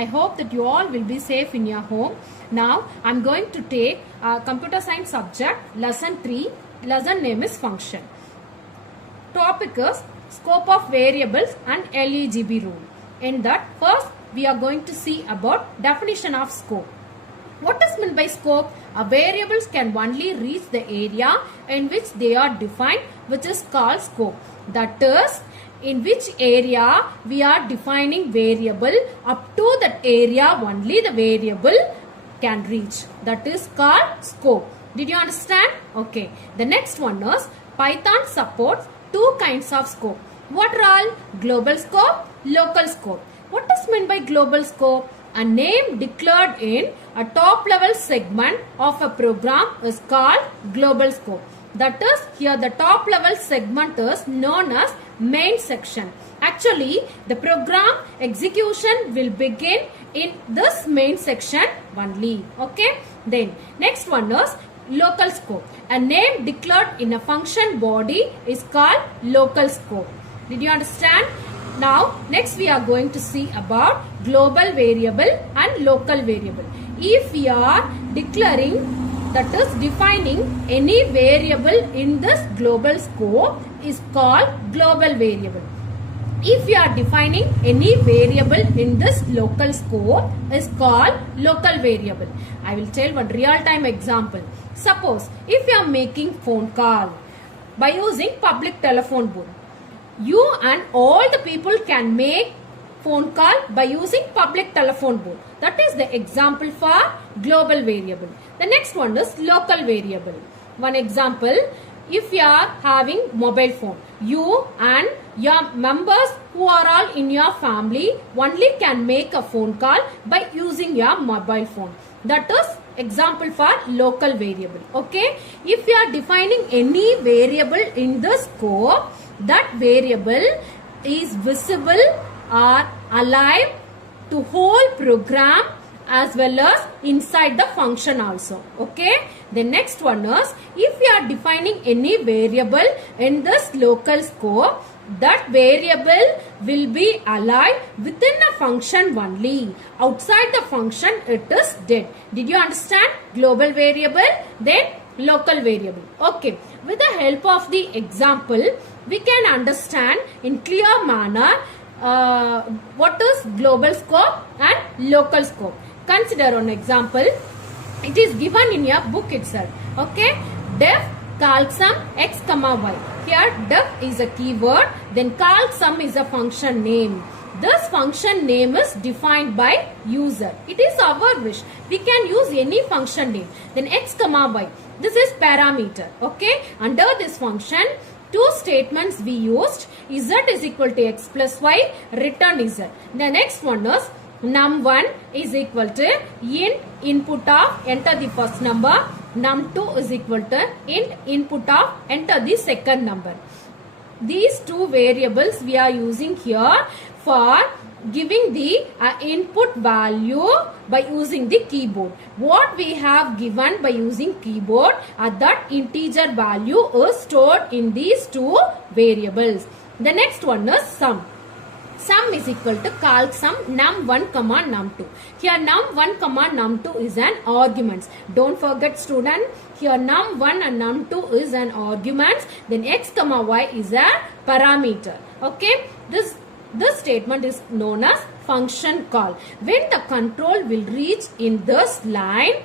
I hope that you all will be safe in your home. Now I am going to take computer science subject lesson 3. Lesson name is function. Topic is scope of variables and Legb rule. In that, first we are going to see about definition of scope. What is meant by scope? Variables can only reach the area in which they are defined, which is called scope. That is, in which area we are defining variable, up to that area only the variable can reach. That is called scope. Did you understand? Okay. The next one is Python supports two kinds of scope. What are all? Global scope, local scope. What is meant by global scope? A name declared in a top level segment of a program is called global scope. That is, here the top level segment is known as main section. Actually, the program execution will begin in this main section only. Okay. Then next one is local scope. A name declared in a function body is called local scope. Did you understand? Now, next we are going to see about global variable and local variable. If we are declaring, that is defining any variable in this global scope is called global variable. If you are defining any variable in this local scope is called local variable. I will tell one real-time example. Suppose if you are making phone call by using public telephone booth, you and all the people can make phone call by using public telephone booth. That is the example for global variable. The next one is local variable. One example, if you are having mobile phone, you and your members who are all in your family only can make a phone call by using your mobile phone. That is example for local variable. Okay. If you are defining any variable in the scope, that variable is visible or alive to whole program as well as inside the function also. Okay. The next one is, if you are defining any variable in this local scope, that variable will be alive within a function only. Outside the function it is dead. Did you understand? Global variable, then local variable. Okay. With the help of the example, we can understand in clear manner what is global scope and local scope. Consider an example. It is given in your book itself. Okay. Def callsum x comma y. Here def is a keyword, then callsum is a function name. This function name is defined by user. It is our wish. We can use any function name. Then x comma y. This is parameter. Okay. Under this function, two statements we used. Z is equal to x plus y, return z. The next one is num1 is equal to int input of enter the first number. Num2 is equal to int input of enter the second number. These two variables we are using here for giving the input value by using the keyboard. What we have given by using keyboard, that integer value is stored in these two variables. The next one is sum. Sum is equal to callsum num1 comma num2. Here num1 comma num2 is an argument. Don't forget student, here num1 and num2 is an argument. Then x comma y is a parameter. Okay. This statement is known as function call. When the control will reach in this line,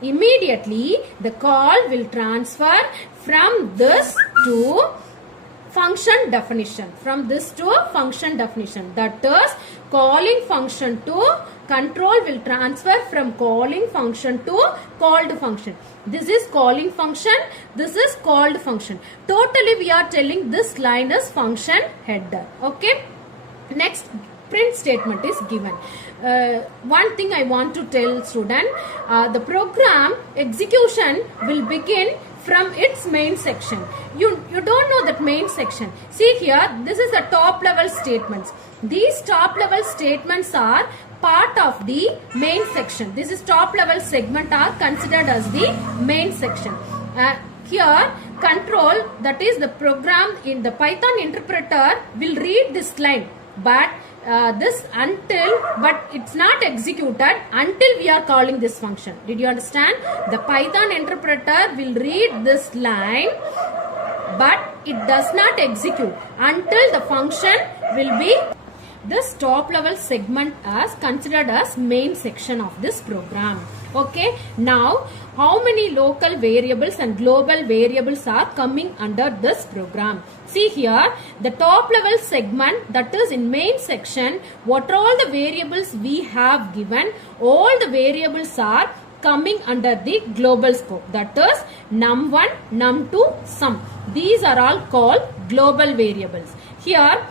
immediately the call will transfer from this to function definition. From this to function definition. That is, calling function to control will transfer from calling function to called function. This is calling function. This is called function. Totally we are telling this line is function header. Okay. Next, print statement is given. One thing I want to tell student, the program execution will begin from its main section. You don't know that main section. See here, this is the top level statements. These top level statements are part of the main section. This is top level segment are considered as the main section. Here control, that is the program in the Python interpreter will read this line. but but it's not executed until we are calling this function. Did you understand? The Python interpreter will read this line, but it does not execute until the function will be. This top level segment is considered as main section of this program. Okay, now how many local variables and global variables are coming under this program? See here, the top level segment, that is in main section, what are all the variables we have given? All the variables are coming under the global scope, that is num1, num2, sum. These are all called global variables. Here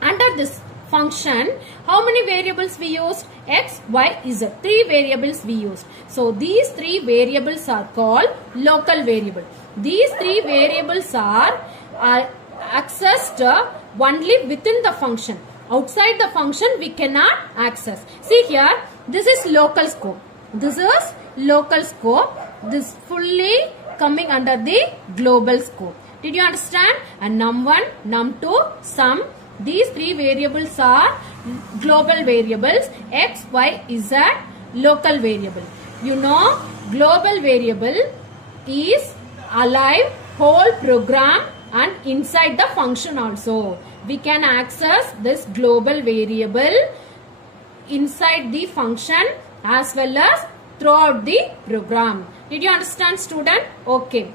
under this function, how many variables we used? X, Y, Z. 3 variables we used. So these 3 variables are called local variable. These 3 variables are accessed only within the function. Outside the function we cannot access. See here, this is local scope. This is local scope. This fully coming under the global scope. Did you understand? And num1, num2, sum. These 3 variables are global variables. X, Y, Z, local variable. You know, global variable is alive, whole program, and inside the function also. We can access this global variable inside the function as well as throughout the program. Did you understand, student? Okay.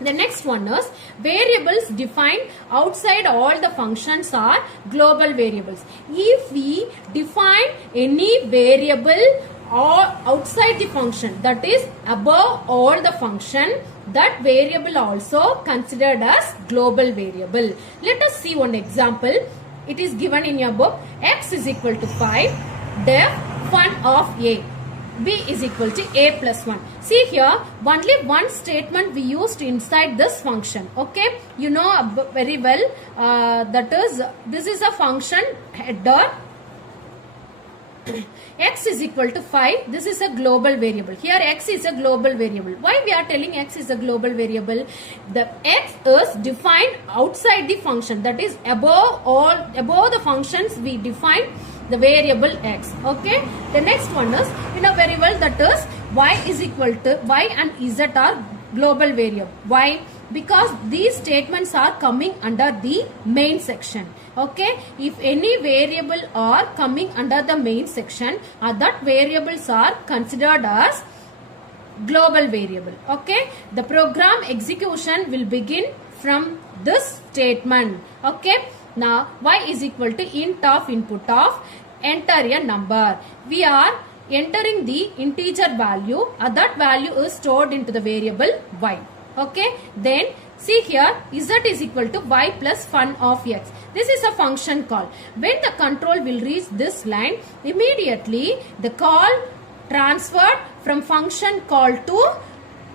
The next one is variables defined outside all the functions are global variables. If we define any variable or outside the function, that is above all the function, that variable also considered as global variable. Let us see one example. It is given in your book. X is equal to 5, def fun of A. B is equal to A plus 1. See here, only one statement we used inside this function. Okay, you know very well, that is, this is a function header. X is equal to 5. This is a global variable. Here X is a global variable. Why we are telling X is a global variable? The X is defined outside the function. That is above the functions we define the variable X. Okay. The next one is, you know very well, that is Y is equal to, Y and Z are global variable. Why? Because these statements are coming under the main section. Okay, if any variable are coming under the main section, that variables are considered as global variable. Okay, the program execution will begin from this statement. Okay, now Y is equal to int of input of enter a number. We are entering the integer value, that value is stored into the variable Y. Okay, then see here, Z is equal to Y plus fun of X. This is a function call. When the control will reach this line, immediately the call transferred from function call to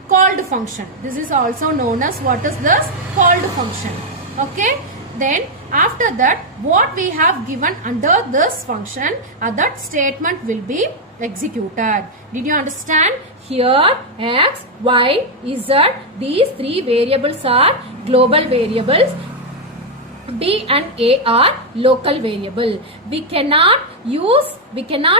called function. This is also known as, what is this? Called function. Okay, then after that, what we have given under this function, that statement will be executed. Did you understand? Here X, Y, Z, these 3 variables are global variables. B and A are local variable. We cannot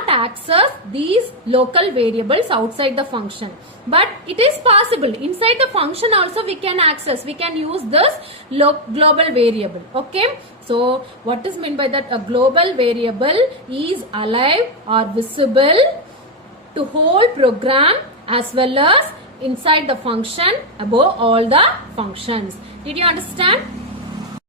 access these local variables outside the function. But it is possible. Inside the function also we can access. We can use this global variable. Okay. So what is meant by that? A global variable is alive or visible to whole program as well as inside the function above all the functions. Did you understand?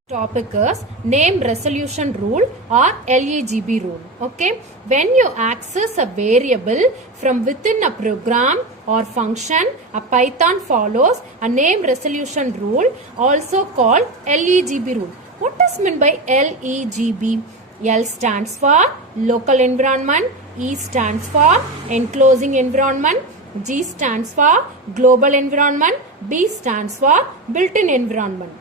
Topic is name resolution rule or LEGB rule. Okay, when you access a variable from within a program or function, a Python follows a name resolution rule, also called LEGB rule. What is meant by LEGB? L stands for local environment, E stands for enclosing environment, G stands for global environment, B stands for built-in environment.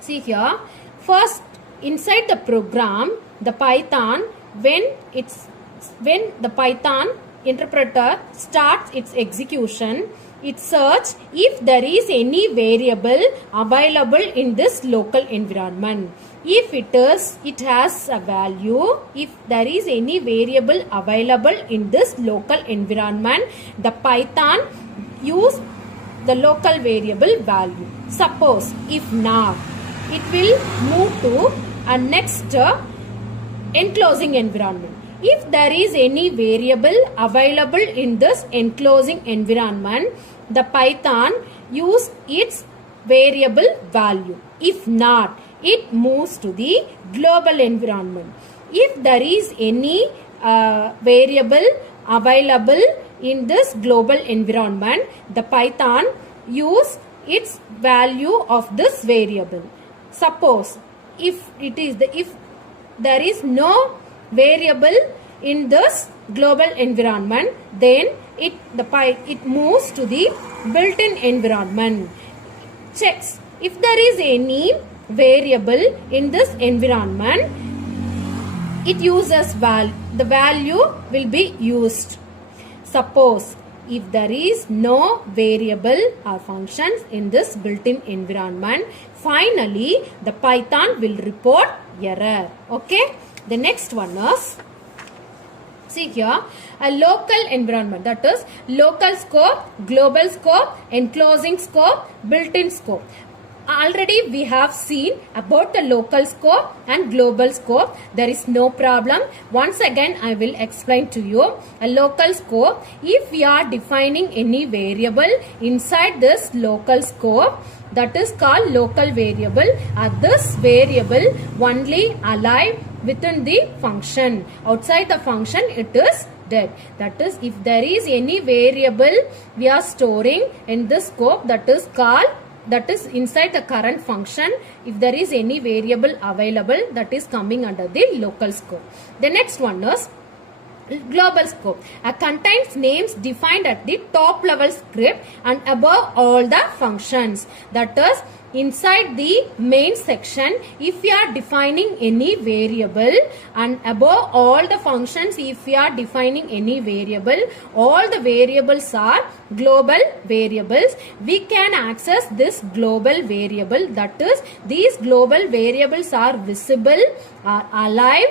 See here, first inside the program, the Python, when the Python interpreter starts its execution, It search if there is any variable available in this local environment. If it has a value. If there is any variable available in this local environment, the Python use the local variable value. Suppose if not, it will move to a next enclosing environment. If there is any variable available in this enclosing environment, the Python use its variable value. If not, it moves to the global environment. If there is any variable available in this global environment, the Python use its value of this variable. Suppose if there is no variable in this global environment, then it moves to the built-in environment. Checks if there is any variable in this environment, it uses the value will be used. Suppose if there is no variable or functions in this built-in environment, finally the Python will report error. Okay. The next one is, see here, a local environment, that is local scope, global scope, enclosing scope, built-in scope. Already we have seen about the local scope and global scope. There is no problem. Once again I will explain to you. A local scope, if we are defining any variable inside this local scope, that is called local variable. This variable only alive within the function. Outside the function it is dead. That is, if there is any variable we are storing in this scope, that is inside the current function, if there is any variable available, that is coming under the local scope. The next one is global scope. Contains names defined at the top level script and above all the functions. That is, inside the main section, if we are defining any variable, and above all the functions, if we are defining any variable, all the variables are global variables. We can access this global variable. That is, these global variables are visible, are alive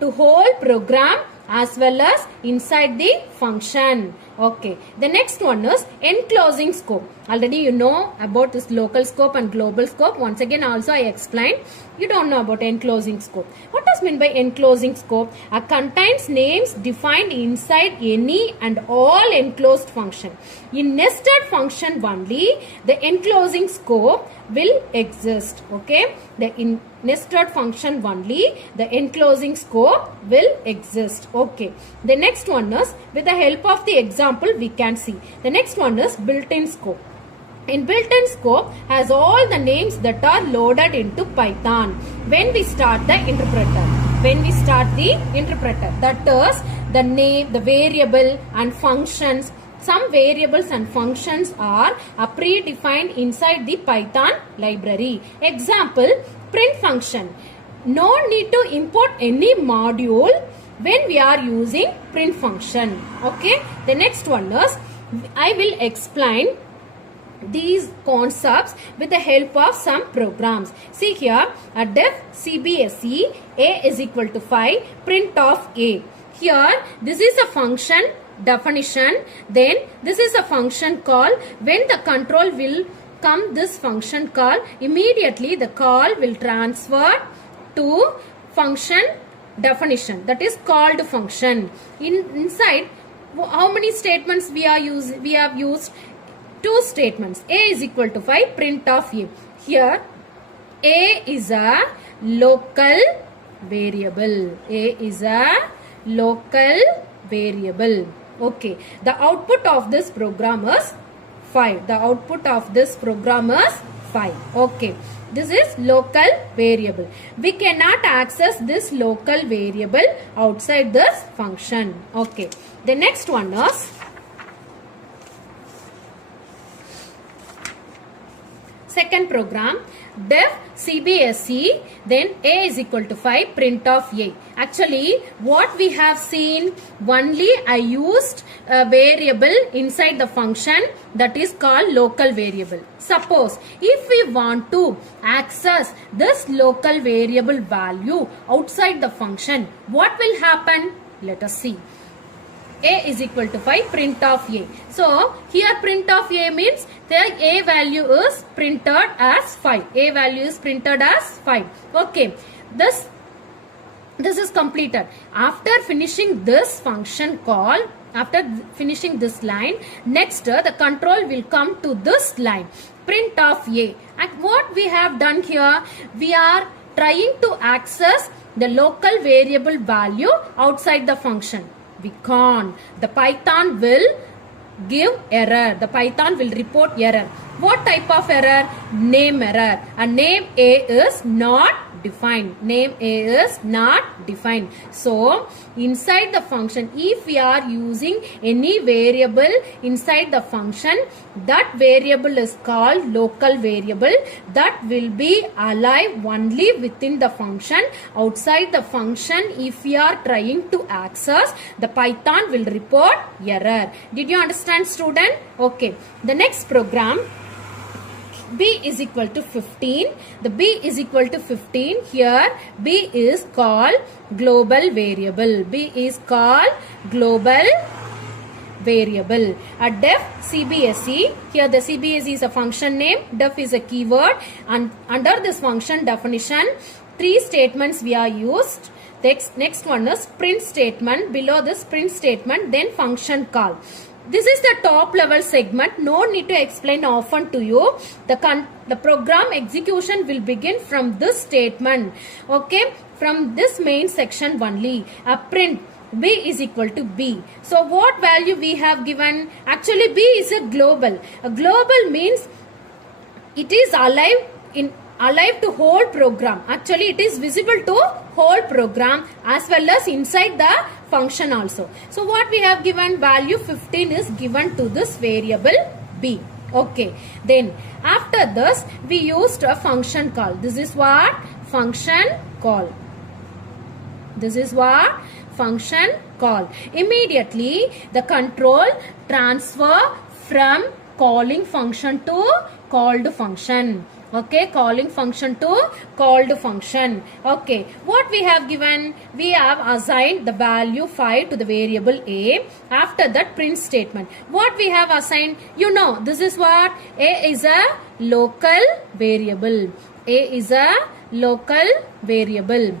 to whole program as well as inside the function. Okay. The next one is enclosing scope. Already you know about this local scope and global scope. Once again also I explained. You don't know about enclosing scope. What does mean by enclosing scope? Contains names defined inside any and all enclosed function. In nested function only, the enclosing scope will exist. Okay. In nested function only, the enclosing scope will exist. Okay. The next one is, with the help of the example we can see. The next one is built-in scope. In built-in scope has all the names that are loaded into Python when we start the interpreter. That is, the name, the variable and functions. Some variables and functions are predefined inside the Python library. Example, print function. No need to import any module when we are using print function. Okay. The next one is, I will explain these concepts with the help of some programs. See here, a def CBSE a is equal to 5, print of a. Here, this is a function definition. Then this is a function call. When the control will come this function call, immediately the call will transfer to function definition, that is called function. Inside, how many statements we have used? 2 statements. A is equal to 5, print of a. Here a is a local variable. Okay. The output of this program is 5. Okay. This is local variable. We cannot access this local variable outside this function. Okay. The next one is, Second program, def CBSE, then A is equal to 5, print of A. Actually, what we have seen, only I used a variable inside the function that is called local variable. Suppose, if we want to access this local variable value outside the function, what will happen? Let us see. A is equal to 5, print of A. So, here print of A means the A value is printed as 5. A value is printed as 5. Okay. This is completed. After finishing this function call, after finishing this line, next the control will come to this line. Print of A. And what we have done here, we are trying to access the local variable value outside the function. We can't. The Python will give error. The Python will report error. What type of error? Name error. And name A is not defined. Name A is not defined. So, inside the function, if we are using any variable inside the function, that variable is called local variable. That will be alive only within the function. Outside the function, if we are trying to access, the Python will report error. Did you understand, student? Okay. The next program, B is equal to 15. The B is equal to 15. Here B is called global variable. B is called global variable. A def CBSE. Here the CBSE is a function name. Def is a keyword. And under this function definition, 3 statements we are used. Next one is print statement. Below this print statement, then function call. This is the top level segment. No need to explain often to you. The program execution will begin from this statement. Okay. From this main section only. A print B is equal to B. So what value we have given? Actually B is a global. A global means it is alive to whole program. Actually it is visible to whole program as well as inside the function also. So what we have given, value 15 is given to this variable B. Okay. Then after this we used a function call. This is what? Function call. This is what? Function call. Immediately the control transfer from calling function to called function. Okay, calling function to called function. Okay, what we have given? We have assigned the value 5 to the variable A. After that print statement. What we have assigned? You know, this is what? A is a local variable. A is a local variable.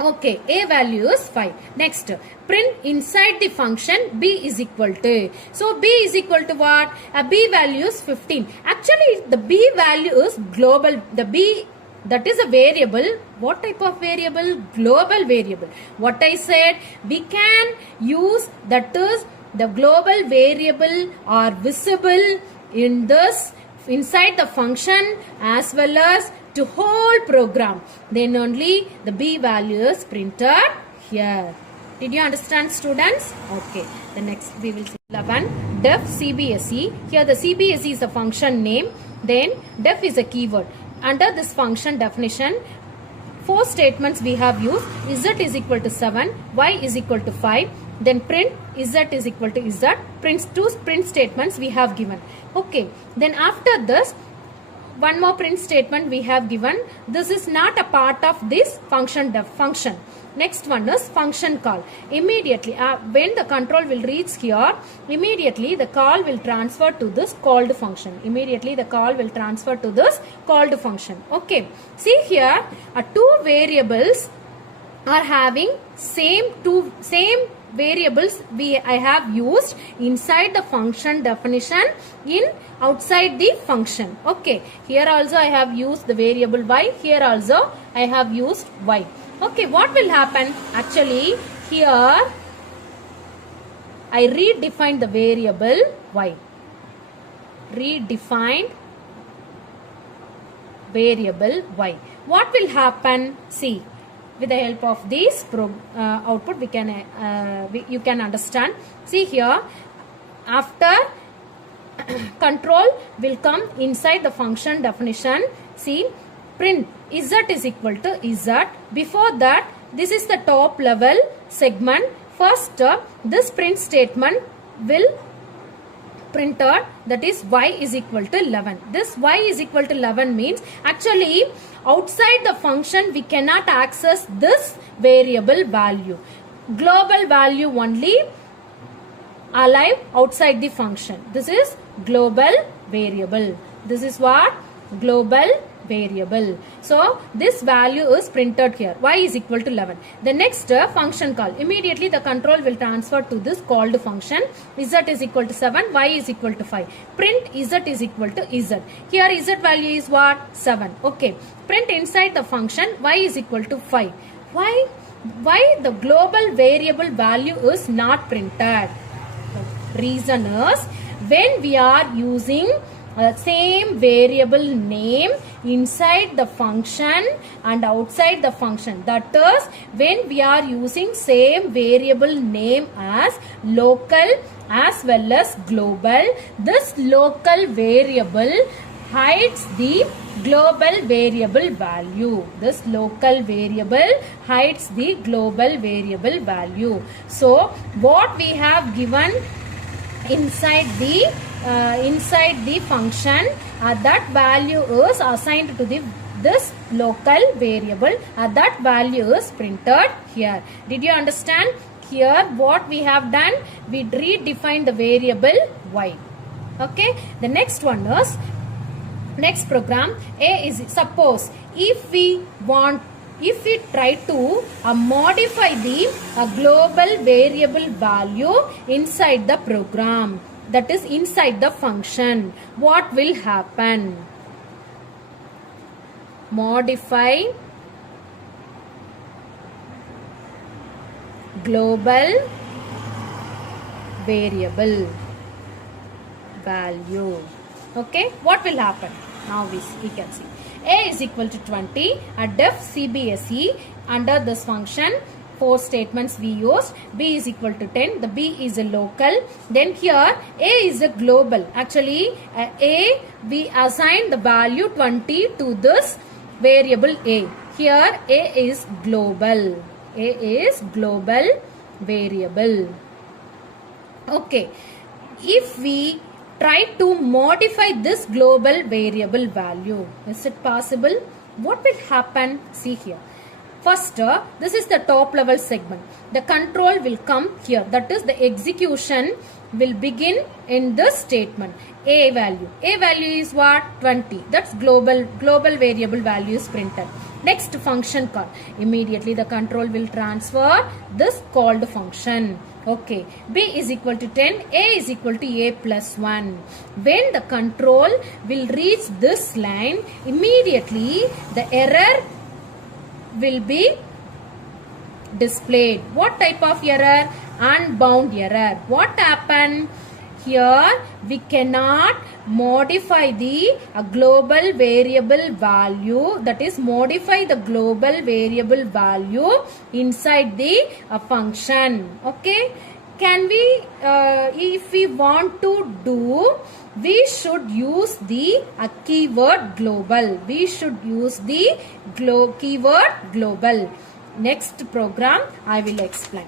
Okay, A value is 5. Next, print inside the function B is equal to. So, B is equal to what? B value is 15. Actually, the B value is global. The B, that is a variable. What type of variable? Global variable. What I said, we can use, that is, the global variable are visible in this, inside the function as well as to whole program. Then only the B value is printed here. Did you understand, students? Okay. The next we will see 11. Def CBSE. Here the CBSE is a function name. Then def is a keyword. Under this function definition, 4 statements we have used. Z is equal to 7. Y is equal to 5. Then print Z is equal to Z. Prints 2 print statements we have given. Okay. Then after this, one more print statement we have given. This is not a part of this function. Next one is function call. Immediately, when the control will reach here, immediately the call will transfer to this called function. Immediately the call will transfer to this called function. Okay. See here, 2 variables are having same variables I have used inside the function definition in outside the function. Okay. Here also I have used the variable y. Here also I have used y. Okay. What will happen? Actually, here I redefined the variable y. Redefined variable y. What will happen? See. With the help of this output, we can you can understand. See here, after control will come inside the function definition. See, print z is equal to z. Before that, this is the top level segment. First, this print statement will printed, that is y is equal to 11. This y is equal to 11 means actually outside the function we cannot access this variable value. Global value only alive outside the function. This is global variable. This is what? Global variable. So this value is printed here. Y is equal to 11. The next function call. Immediately the control will transfer to this called function. Z is equal to 7. Y is equal to 5. Print Z is equal to Z. Here Z value is what? 7. Okay. Print inside the function Y is equal to 5. Why the global variable value is not printed? The reason is when we are using same variable name inside the function and outside the function. That is when we are using same variable name as local as well as global. This local variable hides the global variable value. This local variable hides the global variable value. So what we have given inside the function, that value is assigned to this local variable. That value is printed here. Did you understand? Here what we have done, we redefined the variable y. Okay. The next one is, next program A is, suppose if we try to modify the global variable value inside the program, that is inside the function, what will happen? Modify global variable value. Okay, what will happen? Now we can see. A is equal to 20 at def CBSE. Under this function, 4 statements we used. B is equal to 10. The B is a local. Then here A is a global. Actually A, we assign the value 20 to this variable A. Here A is global. A is global variable. Okay. If we try to modify this global variable value, is it possible? What will happen? See here. First, this is the top level segment. The control will come here. That is, the execution will begin in this statement. A value. A value is what? 20. That's global variable value is printed. Next function call. Immediately the control will transfer this called function. Okay. B is equal to 10. A is equal to A plus 1. When the control will reach this line, immediately the error will be displayed. What type of error? Unbound error. What happened? Here we cannot modify the global variable value, that is modify the global variable value inside the function. Okay. Can we, if we want to do, we should use the keyword global. We should use the keyword global. Next program I will explain.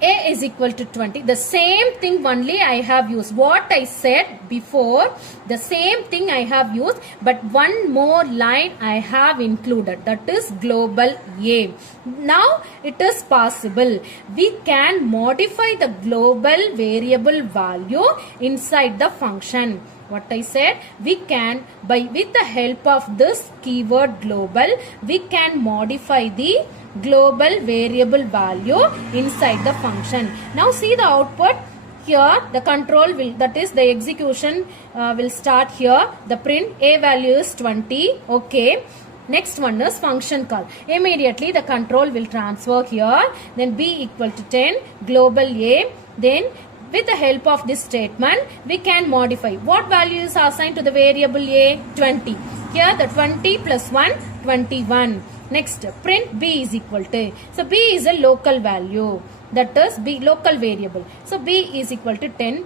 A is equal to 20. The same thing only I have used. What I said before, the same thing I have used, but one more line I have included. That is global A. Now it is possible. We can modify the global variable value inside the function. What I said, we can, with the help of this keyword global, we can modify the global variable value inside the function. Now see the output. Here the control will, that is the execution will start here. The print A value is 20. Okay. Next one is function call. Immediately the control will transfer here. Then B equal to 10. Global A. Then with the help of this statement, we can modify. What value is assigned to the variable A? 20. Here the 20 plus 1, 21. Next, print B is equal to. So B is a local value. That is B, local variable. So B is equal to 10.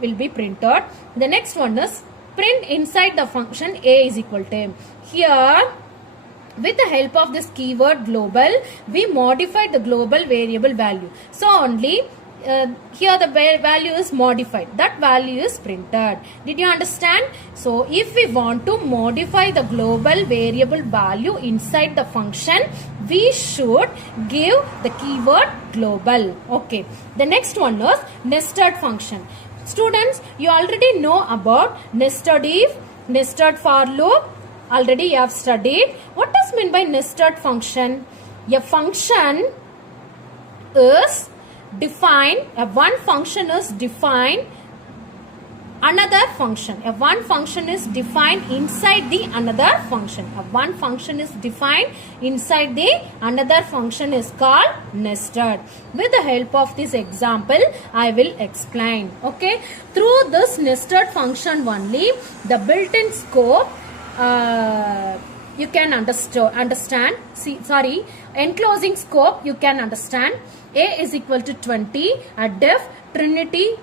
will be printed. The next one is print inside the function a is equal to m. Here, with the help of this keyword global, we modified the global variable value. So only here the value is modified. That value is printed. Did you understand? So if we want to modify the global variable value inside the function, we should give the keyword global. Okay. The next one is nested function. Students, you already know about nested if, nested for loop. Already you have studied. What does mean by nested function? A function is defined, one function is defined another function. One function is defined inside the another function. One function is defined inside the another function is called nested. With the help of this example, I will explain. Okay. Through this nested function only, the built-in scope you can understand. Enclosing scope you can understand. A is equal to 20. Def trinity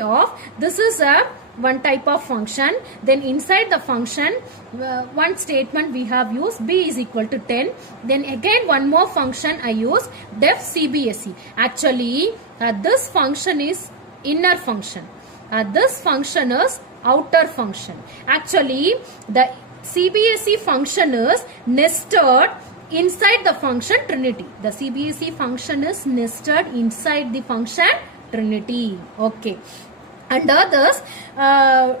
of, this is a one type of function. Then inside the function, one statement we have used, b is equal to 10. Then again one more function I use, def CBSE. Actually this function is inner function. This function is outer function. Actually the CBSE function is nested inside the function Trinity. The CBSE function is nested inside the function Trinity. Okay. Under this,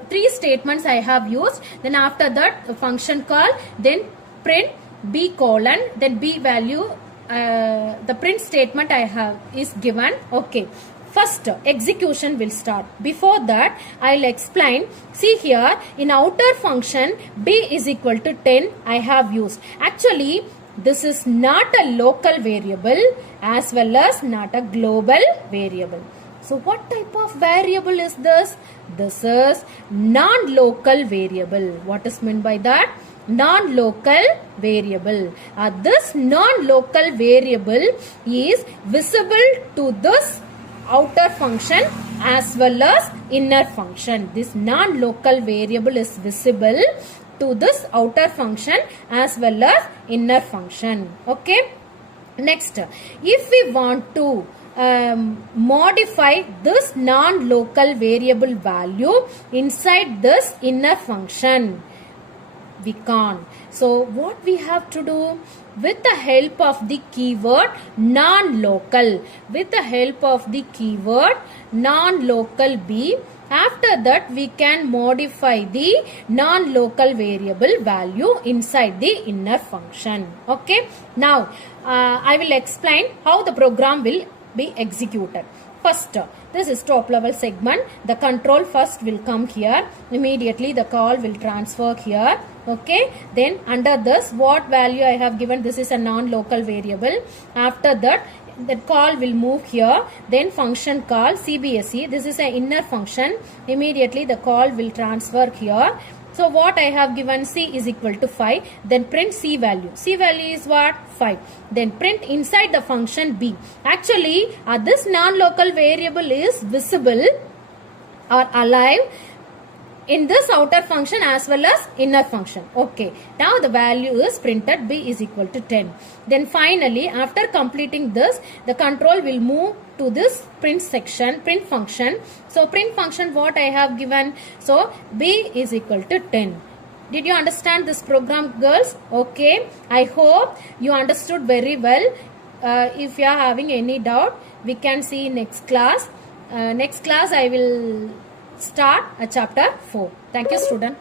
three statements I have used. Then after that, the function call, then print b colon, then b value. The print statement I have is given. Okay. First, execution will start. Before that, I'll explain. See here, in outer function, b is equal to 10 I have used. Actually, this is not a local variable as well as not a global variable. So, what type of variable is this? This is non-local variable. What is meant by that? Non-local variable. This non-local variable is visible to this outer function as well as inner function. This non-local variable is visible to this outer function as well as inner function. Okay. Next, if we want to modify this non-local variable value inside this inner function, we can't. So what we have to do? With the help of the keyword non-local, with the help of the keyword non-local b, after that we can modify the non-local variable value inside the inner function. Okay. Now I will explain how the program will be executed. First, this is top level segment. The control first will come here. Immediately the call will transfer here. Okay. Then under this, what value I have given, this is a non-local variable. After that, the call will move here. Then function call CBSE. This is an inner function. Immediately the call will transfer here. So what I have given, C is equal to 5. Then print C value. C value is what? 5. Then print inside the function B. Actually, this non-local variable is visible or alive in this outer function as well as inner function. Okay. Now the value is printed, B is equal to 10. Then finally, after completing this, the control will move to this print section, print function. So print function what I have given. So B is equal to 10. Did you understand this program, girls? Okay. I hope you understood very well. If you are having any doubt, we can see next class. Next class I will start chapter 4. Thank you, student.